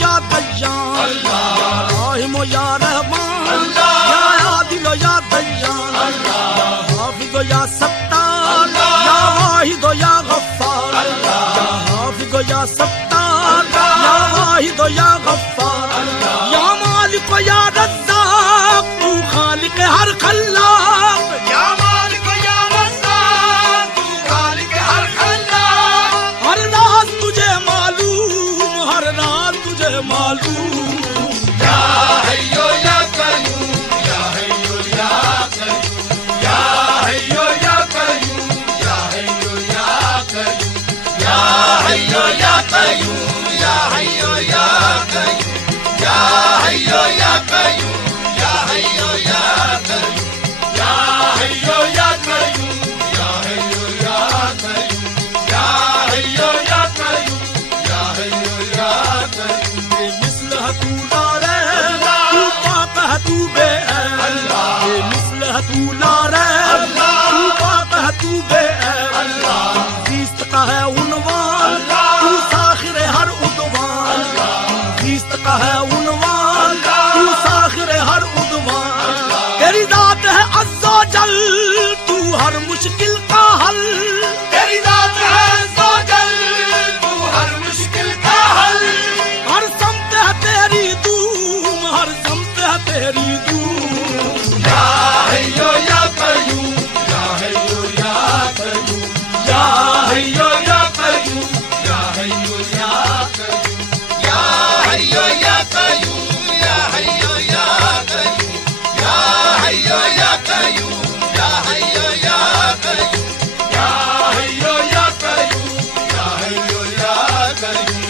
या दय्यान, या राहिम या रहमान, या आदिल या दय्यान, या हाफिज या सत्तार, या वाहिद या गफ्फार, या हाफिज या सत्तार, या वाहिद या गफ्फार, या मालिक या रज़्ज़ाक़, तू खालिक हर खल्लाक़, या मालिक या रज़्ज़ाक़, तू खालिक हर खल्लाक़। हर रात तुझे मालूम, हर रात तुझे मालूम, या हय्यो या कय्यूम, या हय्यो या कय्यूम, या हय्यो या कय्यूम, या हय्यो या कय्यूम, या हय्यो या कय्यूम, या हय्यो या कय्यूम, या हय्यो या कय्यूम, या हय्यो या कय्यूम, या हय्यो या कय्यूम, या हय्यो या कय्यूम, या हय्यो या कय्यूम, या हय्यो या कय्यूम। बेमिसल है तू लारे, तू पाक है तू बेऐब, बेमिसल है तू लारे, तू पाक है तू बेऐब, ज़ीस्त का है उन्वान, तू साखिर हर उद्वान, ज़ीस्त का है उन्वान, तू साखिर हर उद्वान। तेरी ज़ात है अज़्ज़ो जल, तू हर मुश्किल का हल, तेरी ज़ात है अज़्ज़ो जल, तू हर मुश्किल का हल। हर समत है तेरी दूम, हर समत है तेरी दूम, या हय्यो या कय्यूम, या हय्यो या कय्यूम, या हय्यो या कय्यूम, या हय्यो या कय्यूम, या हय्यो या कय्यूम, या हय्यो या कय्यूम, या हय्यो या कय्यूम, या हय्यो या कय्यूम, या हय्यो या कय्यूम, या हय्यो या कय्यूम।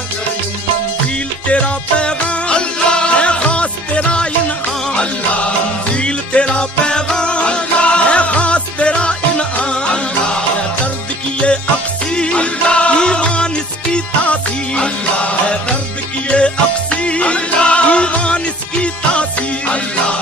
तंज़ील तेरा पैगाम है खास तेरा इनाम, तंज़ील तेरा पैगाम है खास तेरा इनाम, है दर्द की ये अक्सीर, ईमान इसकी तासीर, है दर्द की ये अक्सीर, ईमान इसकी तासीर,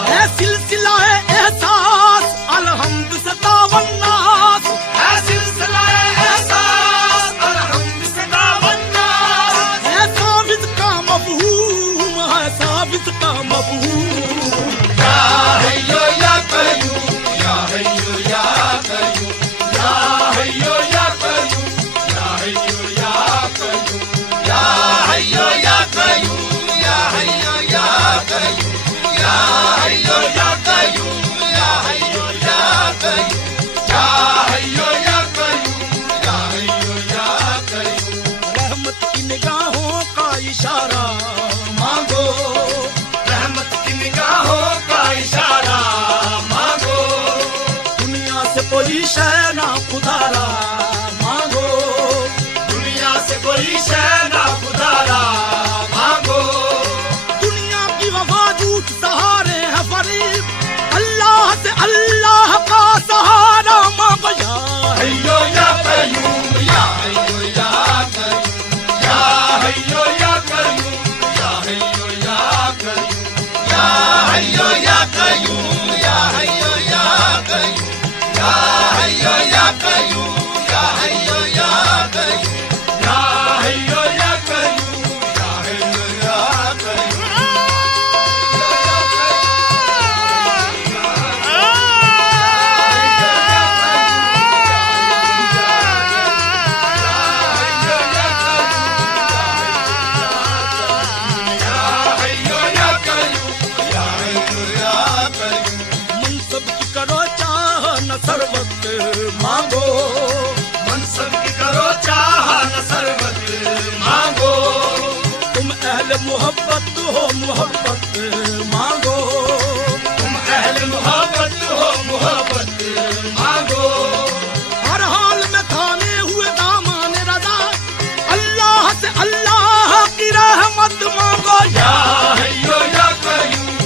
है सिलसिला है एहसास, अलहम्द से दावन्नास, है सिलसिला एहसास, अलहम्द से दावन्नास। है साबित का मफहूम, है साबित का मफहूम, या हय्यो या कय्यूम, या हय्यो या कय्यूम, या हय्यो या कय्यूम, या हय्यो या कय्यूम, या हय्यो या कय्यूम, या हय्यो या कय्यूम, या हय्यो या कय्यूम, या हय्यो या कय्यूम, या हय्यो या कय्यूम, या हय्यो या कय्यूम। रहमत की निगाहों का इशारा मांगो, रहमत की निगाहों का इशारा मांगो, दुनिया से कोई शय ना खुदारा मांगो, दुनिया से कोई शय ना खुदारा मांगो। दुनिया की वफा झूठ सहारे है फरीब, अल्लाह से अल्लाह का सहारा मांगो। या हय्यो या कय्यूम, या हय्यो या कय्यूम, या हय्यो या कय्यूम, या हय्यो या कय्यूम, या हय्यो या कय्यूम, या हय्यो या कय्यूम, या हय्यो या कय्यूम, या हय्यो या कय्यूम, या हय्यो या कय्यूम, या हय्यो या कय्यूम। मनसब की करो चाह न सरबत मांगो, मनसब की करो चाह न सरबत मांगो, तुम अहल मोहब्बत हो मोहब्बत मांगो, तुम अहल मोहब्बत हो मोहब्बत मांगो। हर हाल में थामे हुए दामान रज़ा, अल्लाह से अल्लाह की रहमत मांगो। या हय्यो या कय्यूम,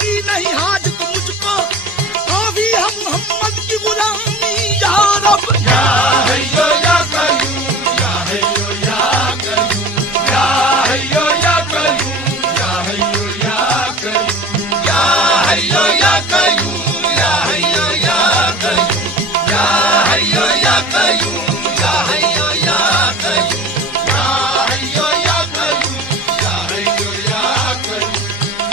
की नहीं हाजत मुझको, काफी हम मोहम्मद की गुलामी या रब। या हय्यो या कय्यूम, या हय्यो या कय्यूम, या हय्यो या कय्यूम, या हय्यो या कय्यूम, या हय्यो या कय्यूम, या हय्यो या कय्यूम, या हय्यो या कय्यूम, या हय्यो या कय्यूम, या हय्यो या कय्यूम, या हय्यो या कय्यूम,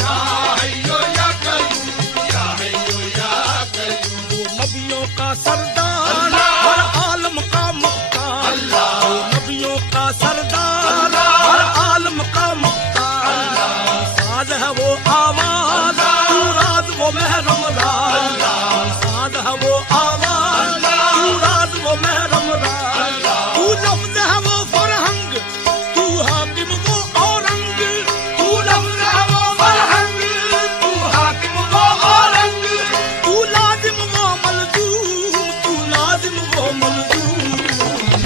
या हय्यो या कय्यूम, या हय्यो या कय्यूम। वो नबियों का सरदार, हर आलम का मुख्तार, वो नबियों का सरदार, हर आलम का मुख्तार। साज है वो आवाज, तू राज वो महरम राज। साज है वो आवाज, तू राज वो महरम राज। तू लफ्ज है वो फरहंग, तू हाकिम वो औरंग। तू लफ्ज है वो फरहंग, तू हाकिम वो औरंग। तू लाजिम वो मलजूम, तू लाजिम वो मलजूम।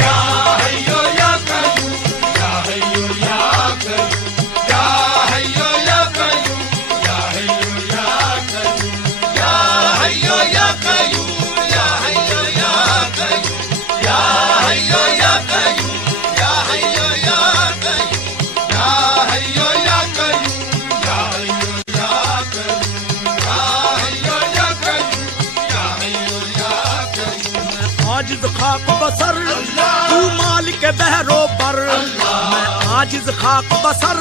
या हय्यो या कय्यूम, या हय्यो या कय्यूम, या हय्यो या कय्यूम, या हय्यो या कय्यूम, या हय्यो या कय्यूम, या हय्यो या कय्यूम, या हय्यो या कय्यूम, या हय्यो या कय्यूम, या हय्यो या कय्यूम, या हय्यो या कय्यूम, या हय्यो या कय्यूम, या हय्यो या कय्यूम। आजिज खाक बसर, तू मालिक बहरो बर। मैं आजिज खाक बसर,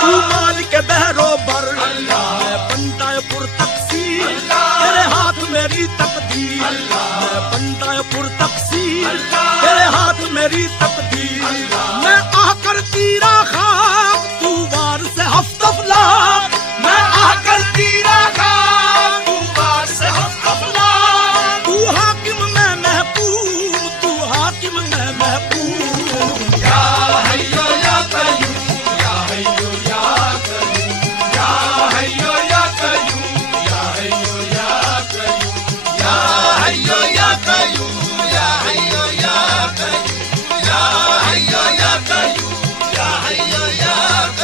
तू मालिक बहरो बर। मैं बंदाए पुर तकसीर, तेरे हाथ मेरी तकदीर। मैं बंदाए पुर तकसीर, तेरे हाथ मेरी तकदीर। मैं आकर तीरा खाक, तू वार से हफ्तफ लाख। मैं आकर तीरा खाक, तू वार से हफ्तफ लाख। तू हाकिम मैं महकूम, तू हाकिम मैं महकूम। या हय्यो या कय्यूम, या हय्यो या कय्यूम, या हय्यो या कय्यूम, या हय्यो या कय्यूम, या हय्यो या कय्यूम, या हय्यो या कय्यूम, या हय्यो या कय्यूम, या हय्यो या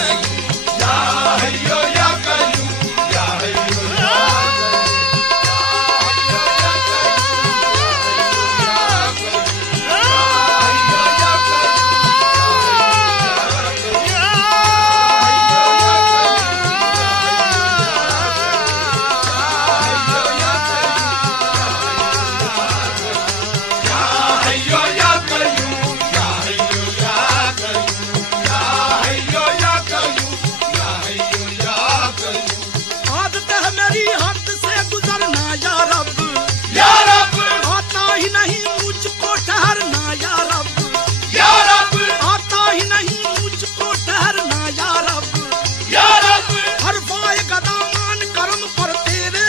कय्यूम, या हय्यो या कय्यूम, या हय्यो या हय्यो या कय्यूम, या हय्यो या कय्यूम, या हय्यो या कय्यूम, या हय्यो या कय्यूम। आदत है मेरी हद से गुजरना या रब। या रब, आता ही नहीं मुझको ठहरना या रब। या रब, आता ही नहीं मुझको ठहरना या रब। या रब, हर फाए गदामान कर्म पर तेरे,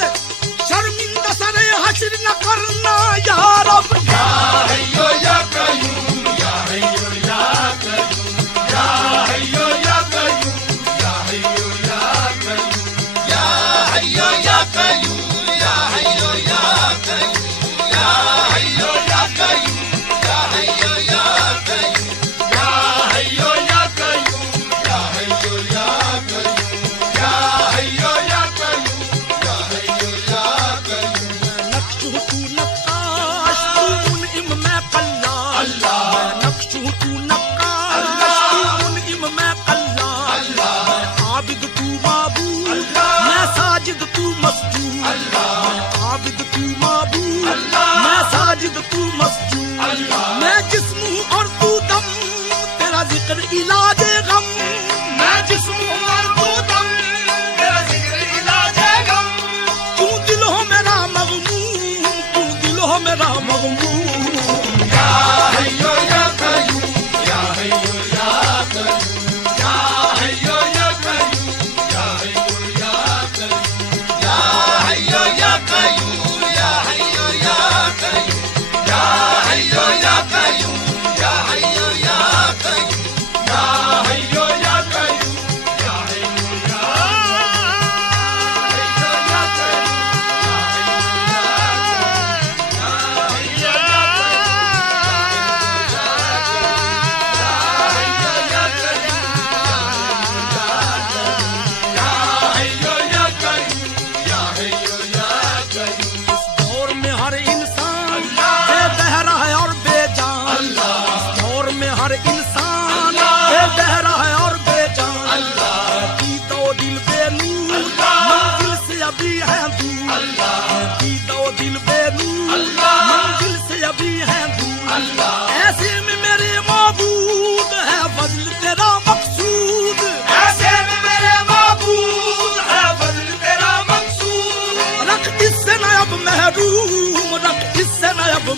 शर्मिंदा सरे हश्र न करना या रब। या हय्यो या कय्यूम, या हय्यो या कय्यूम, या हय्यो या कय्यूम, या हय्यो या कय्यूम, या हय्यो या कय्यूम, या हय्यो या कय्यूम, या हय्यो या कय्यूम, या हय्यो या कय्यूम, या हय्यो या कय्यूम, या हय्यो या कय्यूम, या हय्यो या कय्यूम, या हय्यो या कय्यूम। नक्श हूँ तू नक्काश, तू मुनइम मैं कल्लाश। मैं नक्श हूँ तू नक्काश, तू मुनइम मैं कल्लाश। मैं आबिद तू माबूद, मैं साजिद तू मसजूद।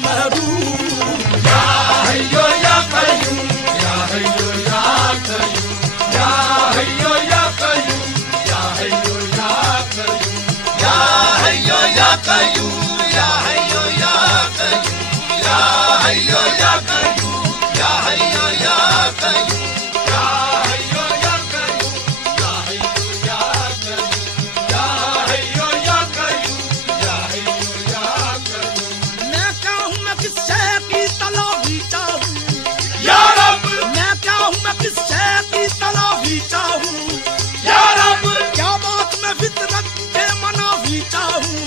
महरूम। या हय्यो या कय्यूम, या हय्यो या कय्यूम, या हय्यो या कय्यूम, या हय्यो या कय्यूम, या हय्यो या कय्यूम, या हय्यो या कय्यूम, या हय्यो या कय्यूम, या हय्यो या कय्यूम, या हय्यो या कय्यूम, या हय्यो या कय्यूम, या हय्यो या कय्यूम, या हय्यो या कय्यूम। मैं क्या हूँ, मैं किस शय की तलाशी चाहूँ, या रब, मैं क्या हूँ, मैं किस शय की तलाशी चाहूँ, या रब, क्या बात मैं फितरत के मनावी चाहूँ,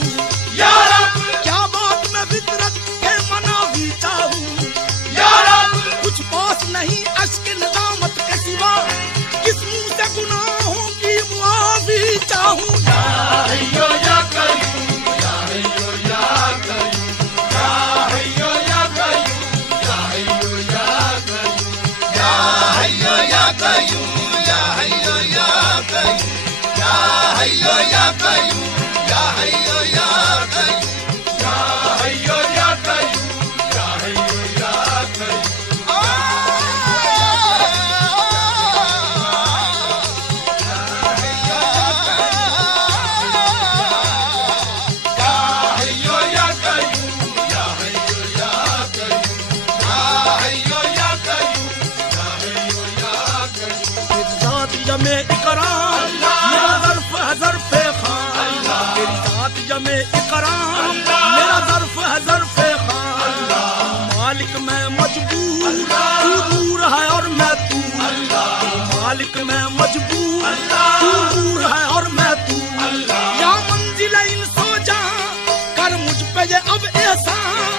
या रब, क्या बात मैं फितरत के मनावी चाहूँ, या रब, कुछ पास नहीं अश्क नदामत के सिवा, किस मुंह से गुनाहों की मुआफी चाहूँ। या हय्यो या कय्यूम, या हय्यो या कय्यूम, या हय्यो या कय्यूम, या हय्यो या कय्यूम, या हय्यो या कय्यूम, या हय्यो या कय्यूम, या हय्यो या कय्यूम, या हय्यो या कय्यूम, या हय्यो या कय्यूम, या हय्यो या कय्यूम। जमे इकराम मेरा ज़र्फ़ है ज़र्फ़े खान, तेरी ज़ात जमे इकराम मेरा ज़र्फ़ है ज़र्फ़े खान। मालिक मैं मजबूर, तू दूर है और मैं तू, मालिक मैं मजबूर, तू दूर है और मैं तू। या मंजिल इंसान कर मुझ पे ये अब एहसान,